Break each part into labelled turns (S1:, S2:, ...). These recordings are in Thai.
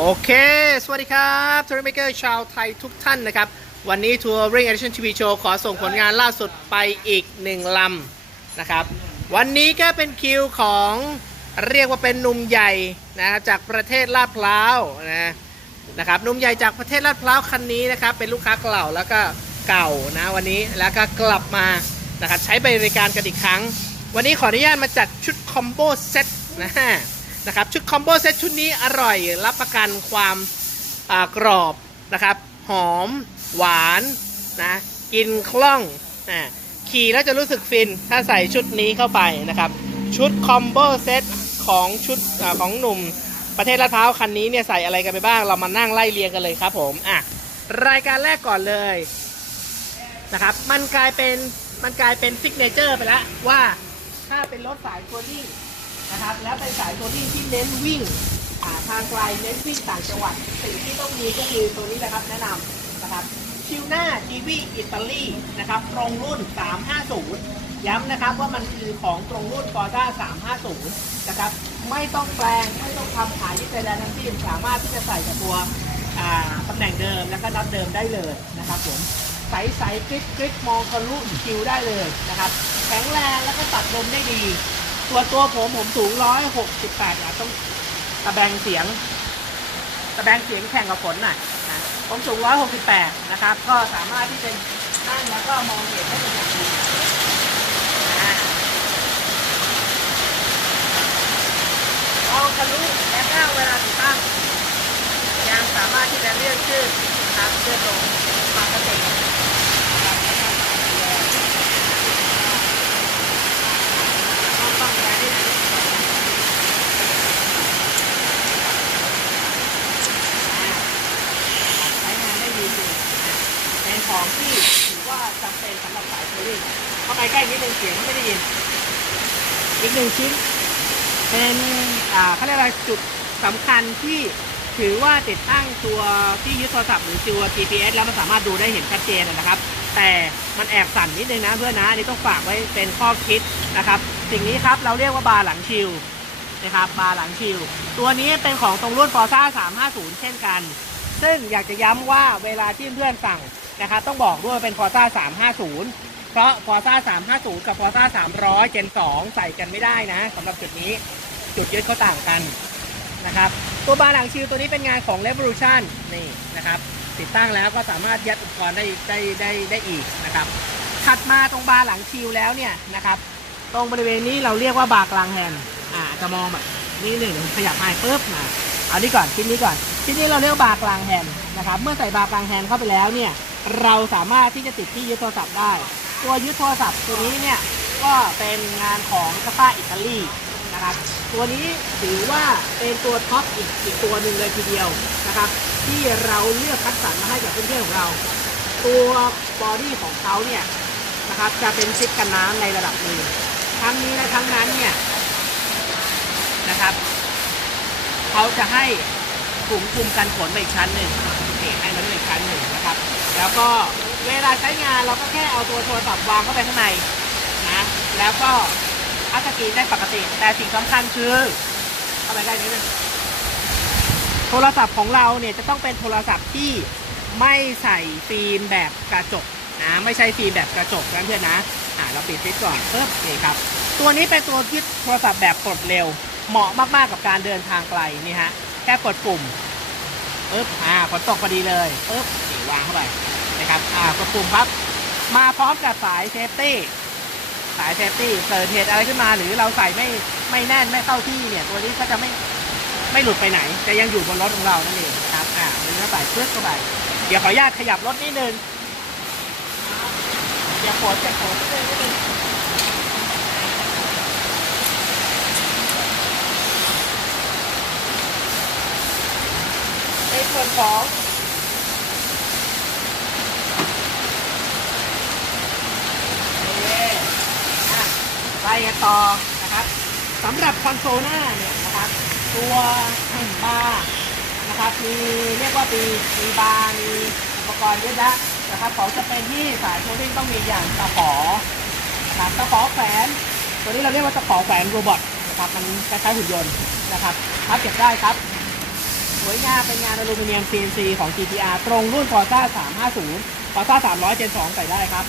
S1: โอเค สวัสดีครับทัวร์เมเกอร์ชาวไทยทุกท่านนะครับ วันนี้ทัวร์ Ring Edition TV Show ขอส่งผลงานล่าสุดไปอีกหนึ่งลำนะครับ วันนี้ก็เป็นคิวของเรียกว่าเป็นหนุ่มใหญ่นะครับจากประเทศลาดพร้าวนะนะครับหนุ่มใหญ่จากประเทศลาดพร้าวคันนี้นะครับ เป็นลูกค้าเก่าแล้วก็เก่านะวันนี้แล้วก็กลับมานะครับใช้บริการกันอีกครั้ง วันนี้ขออนุญาตมาจัดชุดคอมโบเซตนะฮะ นะครับชุดคอมโบเซตชุดนี้อร่อยรับประกันความกรอบนะครับ หอม หวานนะกินคล่องนะขี่แล้วจะรู้สึกฟินถ้าใส่ชุดนี้เข้าไปนะครับ ชุดคอมโบเซตของชุดอของหนุ่มประเทศลาดพร้าวคันนี้เนี่ยใส่อะไรกันไปบ้าง เรามานั่งไล่เรียงกันเลยครับผมอะรายการแรกก่อนเลยนะครับ มันกลายเป็นมันกลายเป็นซิกเนเจอร์ไปแล้วว่าถ้าเป็นรถสายทัวริ่ง นะครับ แล้วเป็นสายตัวที่ที่เน้นวิ่งทางไกลเน้นวิ่งต่างจังหวัด สิ่งที่ต้องมีก็คือตัวนี้นะครับแนะนำนะครับชิวหน้าทีวีอิตาลีนะครับตรงรุ่น 350 ย้ำนะครับว่ามันคือของตรงรุ่น f o r d a 350 นะครับ ไม่ต้องแปลงไม่ต้องทำขายที่ใดๆทั้งสิ้นสามารถที่จะใส่กับตัวตำแหน่งเดิมแล้วก็นับเดิมได้เลยนะครับผมใสใสๆกริบกริบมองทะลุคิวได้เลยนะครับ แข็งแรงแล้วก็ตัดลมได้ดี ส่วตัวผมผมสูง168อะต้องตะแบงเสียง ตะแบงเสียงแข่งกับฝนหน่อยนะผมสูง168นะครับ ก็สามารถที่จะนั่งแล้วก็มองเห็นได้เป็นอย่างดีอ่ามองทะลุและก็เวลาติดตั้ง ยังสามารถที่จะเลื่อนขึ้นนะครับเลื่อนลงปกตินะครับต้องต้องแก้ที่ไหน ใช้งานได้ดีจริงนะเป็นของที่ถือว่าจำเป็นสำหรับสายทัวริงเข้าไปใกล้นิดนึงเสียงไม่ได้ยิน อีก หนึ่งชิ้น เป็นอ่าเขาเรียกอะไรจุดสำคัญที่ถือว่าติดตั้งตัวที่ยึดโทรศัพท์หรือตัว GPS แล้วมันสามารถดูได้เห็นชัดเจนนะครับ แต่มันแอบสั่นนิดนึงนะเพื่อนนะนนี้ต้องฝากไว้เป็นข้อคิดนะครับ สิ่งนี้ครับเราเรียกว่าบาร์หลังชิลนะครับบาร์หลังชิลตัวนี้เป็นของตรงรุ่น Forza 350 เช่นกัน ซึ่งอยากจะย้ำว่าเวลาที่เพื่อนสั่งนะครับต้องบอกด้วยเป็น Forza 350 ราะ Forza 350 กับ Forza 300 Gen 2ใส่กันไม่ได้นะสำหรับจุดนี้จุดยึดเขาต่างกันนะครับ ตัวบาร์หลังชิลตัวนี้เป็นงานของ Revolution นี่นะครับ ติดตั้งแล้วก็สามารถยัดอุปกรณ์ได้ได้ได้ได้อีกนะครับ ถัดมาตรงบาร์หลังชิลแล้วเนี่ยนะครับ ตรงบริเวณนี้เราเรียกว่าบาร์กลางแฮนด์อ่าจะมองแบบนี้หนึ่งขยับให้ปุ๊บมาเอานี่ก่อนชิ้นนี้ก่อนชิ้นนี้เราเรียกบาร์กลางแฮนด์นะครับ เมื่อใส่บาร์กลางแฮนด์เข้าไปแล้วเนี่ยเราสามารถที่จะติดที่ยึดโทรศัพท์ได้ ตัวยึดโทรศัพท์ตัวนี้เนี่ยก็เป็นงานของสปาอิตาลีนะครับ ตัวนี้ถือว่าเป็นตัวท็อปอีกอีกตัวหนึ่งเลยทีเดียวนะครับ ที่เราเลือกคัดสรรมาให้กับเพื่อนๆของเรา ตัวบอดี้ของเขาเนี่ยนะครับจะเป็นซิปกันน้ำในระดับหนึ่งทั้งนี้และทั้งนั้นเนี่ยนะครับเขาจะให้ถุงคลุมกันฝนไปอีกชั้นหนึ่งให้มาด้วยอีกชั้นหนึ่งนะครับ แล้วก็ เวลาใช้งานเราก็แค่เอาตัวโทรศัพท์วางเข้าไปข้างในนะแล้วก็อัพสกรีนได้ปกติ แต่สิ่งสำคัญคือเข้าไปได้นิดนึงโทรศัพท์ของเราเนี่ยจะต้องเป็นโทรศัพท์ที่ไม่ใส่ฟิล์มแบบกระจกนะไม่ใช่ฟิล์มแบบกระจกนะเพื่อนนะอ่าเราปิดฟิตก่อนปึ๊บนี่ครับ ตัวนี้เป็นตัวยึดโทรศัพท์แบบกดเร็ว เหมาะมากๆกับการเดินทางไกลนี่ฮะแค่กดปุ่มปึ๊บอ่าฝนตกพอดีเลยปึ๊บนี่วางเข้าไป นะครับ อ่ากดปุ่มครับ มาพร้อมกับสายเซฟตี้ สายเซฟตี้เกิดเหตุอะไรขึ้นมาหรือเราใส่ไม่ไม่แน่นไม่เข้าที่เนี่ย ตัวนี้ก็จะไม่ไม่หลุดไปไหน จะยังอยู่บนรถของเรานั่นเองครับ อ่าดึงเข้าไปปึ๊บเข้าไป เดี๋ยวขออนุญาตขยับรถนิดนึงอย่าฝนอย่าฝนนิดนึงนิดนึงในส่วนของนี่อะ ไปกันต่อนะครับสำหรับคอนโซลหน้าเนี่ยนะครับ ตัวบาร์นะครับมีเรียกว่ามีมีบาร์มีอุปกรณ์เยอะแยะนะครับของจะเป็นที่สายโทรลิ่งต้องมีอย่างตะขอนะครับตะขอแขวนตัวนี้เราเรียกว่าตะขอแขวนโรบอทนะครับมันคล้ายๆหุ่นยนต์นะครับพับเก็บได้ครับโทวยงามเป็นงานอลูมิเนียม CNC ของ GTR ตรงรุ่น Forza 350 Forza 300 Gen 2ใส่ได้ครับ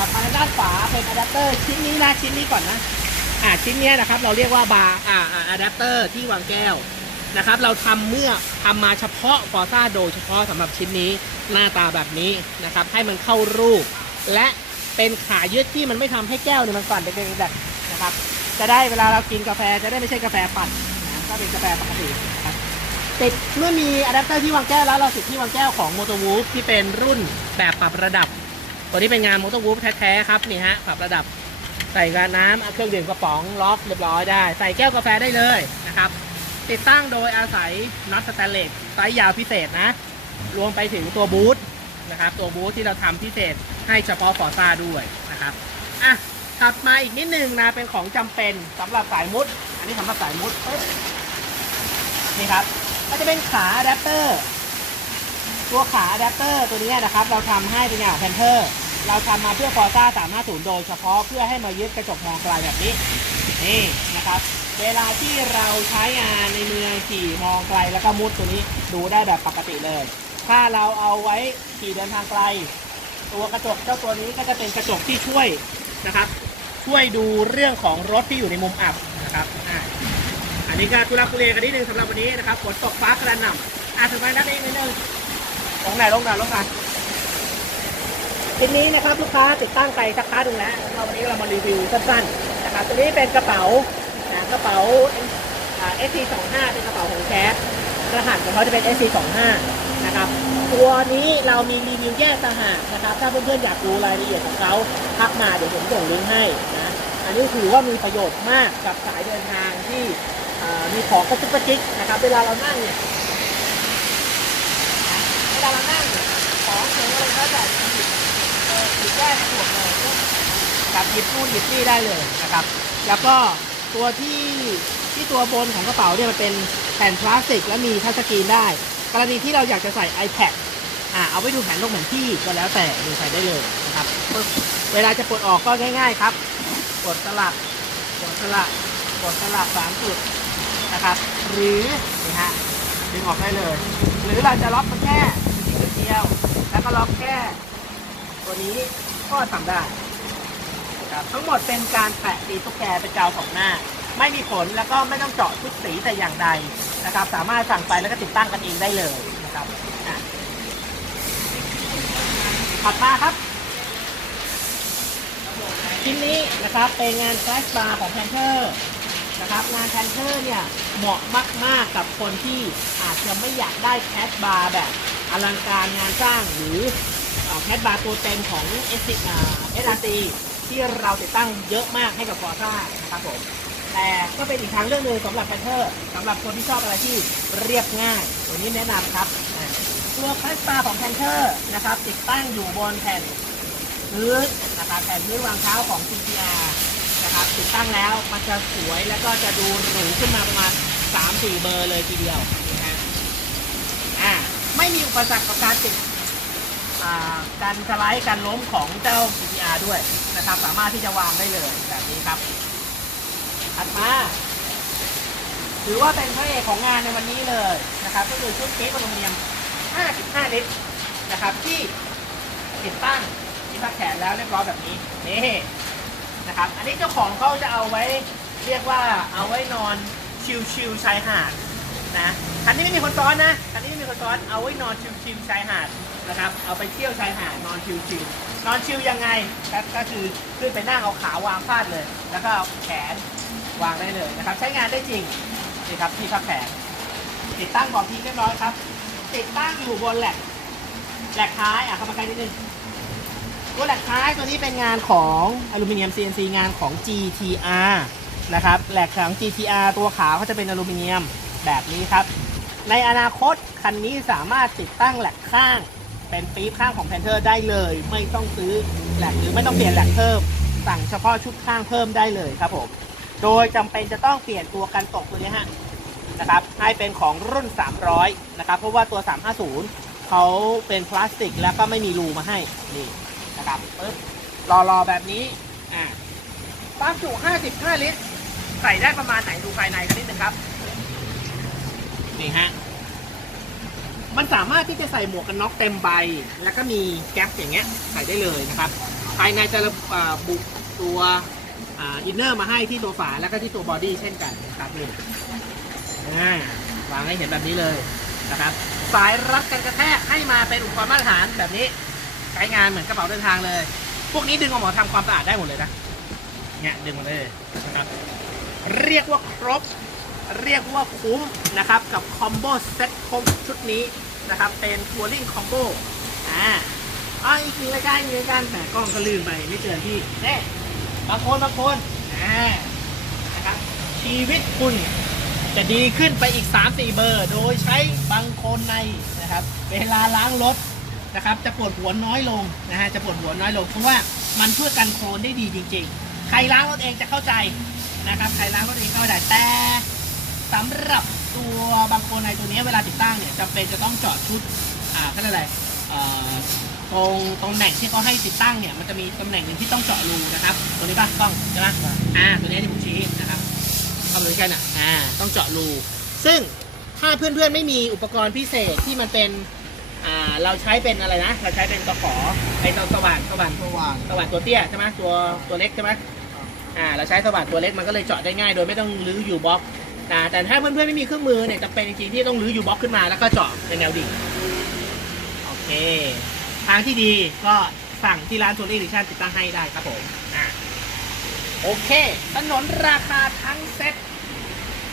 S1: อ่าถัดมาด้านขวาเป็นอะแดปเตอร์ชิ้นนี้นะชิ้นนี้ก่อนนะอ่าชิ้นเนี้ยนะครับเราเรียกว่าบาร์อ่าอะแดปเตอร์ที่วางแก้วนะครับ เราทำเมื่อทำมาเฉพาะ Forza โดยเฉพาะสำหรับชิ้นนี้หน้าตาแบบนี้นะครับ ให้มันเข้ารูป และเป็นขายึดที่มันไม่ทำให้แก้วเนี่ยมันสั่นเป็นแบบนะครับ จะได้เวลาเรากินกาแฟจะได้ไม่ใช่กาแฟปั่นนะก็เป็นกาแฟปกตินะครับติดเมื่อมีอะแดปเตอร์ที่วางแก้วแล้วเราติดที่วางแก้วของ m o t o w o o f ที่เป็นรุ่นแบบปรับระดับ ตัวนี้เป็นงาน m o t o w o o f แท้ๆครับนี่ฮะปรับระดับใส่กาน้ำเอาเครื่องดื่มกระป๋องล็อกเรียบร้อยได้ ใส่แก้วกาแฟได้เลยนะครับ ติดตั้งโดยอาศัยน็อตสแตนเลสไซส์ยาวพิเศษนะ รวมไปถึงตัวบูทนะครับ ตัวบูทที่เราทำพิเศษให้เฉพาะฟอร์ซ่าด้วยนะครับอะถัดมาอีกนิดนึงนะเป็นของจำเป็นสำหรับสายมุด อันนี้สำหรับสายมุดนี่ครับก็จะเป็นขาอะแดปเตอร์ ตัวขาอะแดปเตอร์ตัวนี้นะครับ เราทำให้เป็นอย่างแพนเทอร์เราทำมาเพื่อ Forza 350 โดยเฉพาะเพื่อให้มายึดกระจกมองไกลแบบนี้นี่นะครับ เวลาที่เราใช้งานในเมืองขี่มองไกลแล้วก็มุดตัวนี้ดูได้แบบปกติเลย ถ้าเราเอาไว้ขี่เดินทางไกล ตัวกระจกเจ้าตัวนี้ก็จะเป็นกระจกที่ช่วยนะครับ ช่วยดูเรื่องของรถที่อยู่ในมุมอับนะครับอ่าอันนี้ก็ทุลักทุเลกันนิดนึงสำหรับวันนี้นะครับฝนตกฟ้ากระหน่ำอะถึงไปนัดเองนิดนึง ลงไหนลงไหนลงไหนทีนี้นะครับลูกค้าติดตั้งไปสักพักหนึ่งแล้วเราวันนี้เรามารีวิวสั้นๆนะครับตัวนี้เป็นกระเป๋านะกระเป๋าอ่า SC25 เป็นกระเป๋าของแคสรหัสของเขาจะเป็น SC25 นะครับ ตัวนี้เรามีรีวิวแยกต่างหากนะครับ ถ้าเพื่อนๆอยากดูรายละเอียดของเขาทักมาเดี๋ยวผมส่งลิงก์ให้นะ อันนี้ถือว่ามีประโยชน์มากกับสายเดินทางที่มีของกระจุกกระจิกนะครับ เวลาเรานั่งเนี่ย เรานั่งของเสียอะไรก็จะหยิบหยิบได้สะดวกเลยนะครับหยิบนู่นหยิบนี่ได้เลยนะครับ แล้วก็ตัวที่ที่ตัวบนของกระเป๋าเนี่ยมันเป็นแผ่นพลาสติกและมีทัชสกรีนได้ กรณีที่เราอยากจะใส่ iPad อ่าเอาไว้ดูแผนลงแผนที่ก็แล้วแต่ดูใส่ได้เลยนะครับ เวลาจะปลดออกก็ง่ายๆครับกดสลักกดสลักกดสลักสามจุดนะครับ หรือนี่ฮะดึงออกได้เลย หรือเราจะล็อกมันแค่ เดียว แล้วก็ล็อกแค่ตัวนี้ก็ทำได้นะครับทั้งหมดเป็นการแปะตีตุ๊กแกเป็นกาวสองหน้า ไม่มีผลแล้วก็ไม่ต้องเจาะชุดสีแต่อย่างใดนะครับ สามารถสั่งไปแล้วก็ติดตั้งกันเองได้เลยนะครับอะถัดมาครับชิ้นนี้นะครับเป็นงานแฟลชบาร์ของแพนเทอร์นะครับงานแพนเทอร์เนี่ยเหมาะมาก ๆ กับคนที่อาจจะไม่อยากได้แคชบาร์แบบ อลังการงานสร้างหรือแคชบาร์ตัวเต็มของ S อ่า SRT ที่เราติดตั้งเยอะมากให้กับฟอร์ซ่านะครับผมแต่ก็เป็นอีกทางเรื่องหนึ่งสำหรับแพนเทอร์สำหรับคนที่ชอบอะไรที่เรียบง่ายตัวนี้แนะนำครับตัวแคชบาร์ของแพนเทอร์นะครับ ติดตั้งอยู่บนแผ่นพื้นนะครับแผ่นพื้นวางเท้าของ CTR นะครับติดตั้งแล้วมันจะสวยแล้วก็จะดูหรูขึ้นมาประมาณ 3-4 เบอร์เลยทีเดียว ไม่มีอุปสรรคกับการติดอ่าการสไลด์การล้มของเจ้า CTR ด้วยนะครับ สามารถที่จะวางได้เลยแบบนี้ครับถัดมาถือว่าเป็นพระเอกของงานในวันนี้เลยนะครับ ก็คือชุดเค้กอลูมิเนียม 55 ลิตรนะครับ ที่ติดตั้งที่พักแขนแล้วเรียบร้อยแบบนี้นี่นะครับ อันนี้เจ้าของเขาจะเอาไว้เรียกว่าเอาไว้นอนชิลๆชายหาด นะคันนี้ไม่มีคนซ้อนนะคันนี้ไม่มีคนซ้อนเอาไว้นอนชิลๆชายหาดนะครับเอาไปเที่ยวชายหาดนอนชิลๆนอนชิลยังไงก็ก็คือขึ้นไปนั่งเอาขาวางพาดเลย แล้วก็เอาแขนวางได้เลยนะครับ ใช้งานได้จริงนี่ครับที่พักแขนติดตั้งบอกทีเรียบร้อยครับ ติดตั้งอยู่บนแหลกแหลกท้ายอะเข้ามาใกล้นิดนึงตัวแหลกท้ายตัวนี้เป็นงานของอลูมิเนียม CNC งานของ GTR นะครับแหลกของ GTR ตัวขาวเขาจะเป็นอลูมิเนียม แบบนี้ครับ ในอนาคตคันนี้สามารถติดตั้งแหลกข้าง เป็นปี๊บข้างของ Panther ได้เลย ไม่ต้องซื้อแหลกหรือไม่ต้องเปลี่ยนแหลกเพิ่มสั่งเฉพาะชุดข้างเพิ่มได้เลยครับผมโดยจำเป็นจะต้องเปลี่ยนตัวกันตกตัวนี้ฮะนะครับให้เป็นของรุ่น 300 นะครับ เพราะว่าตัว 350 เขาเป็นพลาสติกแล้วก็ไม่มีรูมาให้นี่นะครับปึ๊บรอรอแบบนี้อ่าความจุ 55 ลิตร ใส่ได้ประมาณไหนดูภายในกันนิดนึงครับ นี่ฮะ มันสามารถที่จะใส่หมวกกันน็อกเต็มใบ แล้วก็มีแก๊ปอย่างเงี้ยใส่ได้เลยนะครับ ภายในจะระบุตัวอินเนอร์มาให้ที่ตัวฝาแล้วก็ที่ตัวบอดี้เช่นกันนะครับนี่วางให้เห็นแบบนี้เลยนะครับสายรัดกันกระแทกให้มาเป็นอุปกรณ์มาตรฐานแบบนี้ใช้งานเหมือนกระเป๋าเดินทางเลย พวกนี้ดึงออกมาทำความสะอาดได้หมดเลยนะเนี่ยดึงมาเลยนะครับเรียกว่าครบ เรียกว่าคุ้มนะครับกับคอมโบเซ็ตครบชุดนี้นะครับเป็นทัวริงคอมโบอ่าอ่าอีกหนึ่งรายการอีกหนึ่งรายการแต่กล้องก็ลืมไปไม่เจอที่เน่บางคนบางคนอ่านะครับชีวิตคุณจะดีขึ้นไปอีก 3-4 เบอร์ โดยใช้บางโคนในนะครับ เวลาล้างรถนะครับ จะปวดหัวน้อยลงนะฮะ จะปวดหัวน้อยลง เพราะว่ามันช่วยกันโคลนได้ดีจริง ๆ ใครล้างรถเองจะเข้าใจนะครับ ใครล้างรถเองเข้าใจแต่ สำหรับตัวบางโคนในตัวนี้เวลาติดตั้งเนี่ยจำเป็นจะต้องเจาะชุดอ่าเขาเรียกอะไรเอ่อตรงตรงแหน่งที่เขาให้ติดตั้งเนี่ยมันจะมีตำแหน่งหนึ่งที่ต้องเจาะรูนะครับ ตัวนี้ป่ะกล้องใช่ไหมอ่าตัวนี้ที่ผมชี้นะครับเข้าไปด้วยกันอะอ่าต้องเจาะรูซึ่งถ้าเพื่อนๆไม่มีอุปกรณ์พิเศษที่มันเป็นอ่าเราใช้เป็นอะไรนะ เราใช้เป็นตะขอไอ้ตะสว่านสว่าน
S2: สว่าง
S1: สว่านตัวเตี้ยใช่ไหมตัวตัวเล็กใช่ไหมอ่าเราใช้สว่านตัวเล็กมันก็เลยเจาะได้ง่าย โดยไม่ต้องรื้ออยู่บล็อก นะแต่ถ้าเพื่อนๆไม่มีเครื่องมือเนี่ยจะเป็นจริงๆที่ต้องรื้อยูบล็อกขึ้นมาแล้วก็เจาะในแนวดิ่งโอเค ทางที่ดีก็สั่งที่ร้านทัวรี่ดิชั่นติดตั้งให้ได้ครับผมอ่าโอเคถนนราคาทั้งเซ็ต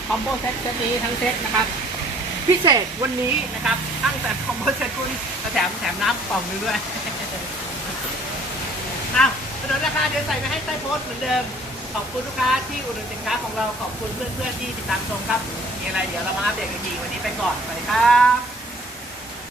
S1: คอมโบเซ็ตเซตนี้ทั้งเซ็ตนะครับ พิเศษวันนี้นะครับตั้งแต่คอมโบเซ็ตคุณแถมแถมน้ำกล่องนึงด้วยอ้าวถนนราคาเดี๋ยวใส่ไปให้ใต้โพสต์เหมือนเดิม ขอบคุณลูกค้าที่อุดหนุนสินค้าของเราขอบคุณเพื่อนๆที่ติดตามชมครับมีอะไรเดี๋ยวเรามาอัปเดตกันอีกทีวันนี้ไปก่อนสวัสดีครับ